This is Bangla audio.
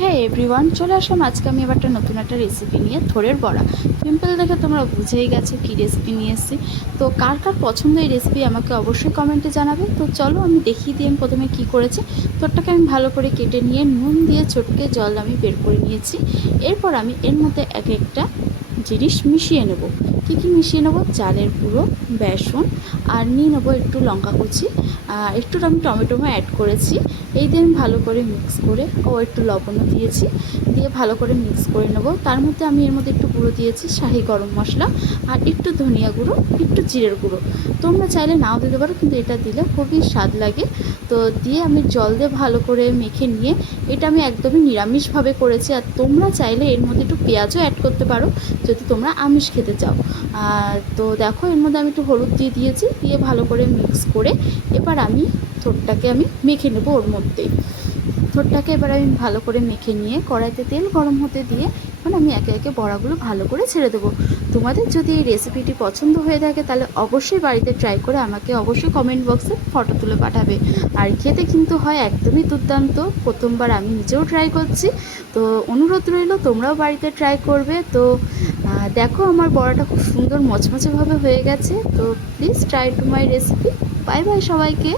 হ্যাঁ এভরিওয়ান, চলে আসলাম আজকে আমি এবার নতুন একটা রেসিপি নিয়ে। থোড়ের বড়া। সিম্পল দেখে তোমরা বুঝেই গেছো কী রেসিপি নিয়ে এসেছি। তো কার কার পছন্দ এই রেসিপি আমাকে অবশ্যই কমেন্টে জানাবে। তো চলো আমি দেখিয়ে দিই আমি প্রথমে কী করেছি। তোরটাকে আমি ভালো করে কেটে নিয়ে নুন দিয়ে চটকে জল আমি বের করে নিয়েছি। এরপর আমি এর মধ্যে এক একটা জিনিস মিশিয়ে নেব। কী কী মিশিয়ে নেবো? চালের গুঁড়ো, বেসন, আর নিয়ে নেবো একটু লঙ্কা কুচি, একটু আমি টমেটো অ্যাড করেছি। এই দিয়ে আমি ভালো করে মিক্স করে একটু লবণও দিয়েছি, দিয়ে ভালো করে মিক্স করে নেব। তার মধ্যে আমি এর মধ্যে একটু গুঁড়ো দিয়েছি শাহি গরম মশলা, আর একটু ধনিয়া গুঁড়ো, একটু জিরের গুঁড়ো। তোমরা চাইলে নাও দিতে পারো, কিন্তু এটা দিলে খুবই স্বাদ লাগে। তো দিয়ে আমি জল দিয়ে ভালো করে মেখে নিয়ে, এটা আমি একদমই নিরামিষভাবে করেছি। আর তোমরা চাইলে এর মধ্যে একটু পেঁয়াজও অ্যাড করতে পারো যদি তোমরা আমিষ খেতে চাও। তো দেখো এর মধ্যে আমি একটু হলুদ দিয়েছি, দিয়ে ভালো করে মিক্স করে এবার আমি থোড়টাকে আমি মেখে নেবো ওর মধ্যেই। থোড়টাকে এবার আমি ভালো করে মেখে নিয়ে কড়াইতে তেল গরম হতে দিয়ে আমি একে একে বড়াগুলো ভালো করে ছেড়ে দেবো। তোমাদের যদি এই রেসিপিটি পছন্দ হয়ে থাকে তাহলে অবশ্যই বাড়িতে ট্রাই করে আমাকে অবশ্যই কমেন্ট বক্সে ফটো তুলে পাঠাবে। আর খেতে কিন্তু হয় একদমই দুর্দান্ত। প্রথমবার আমি নিজেও ট্রাই করছি, তো অনুরোধ রইল তোমরাও বাড়িতে ট্রাই করবে। তো দেখো আমার বড়াটা খুব সুন্দর মচমচেভাবে হয়ে গেছে। তো please try to my recipe. Bye bye সবাইকে।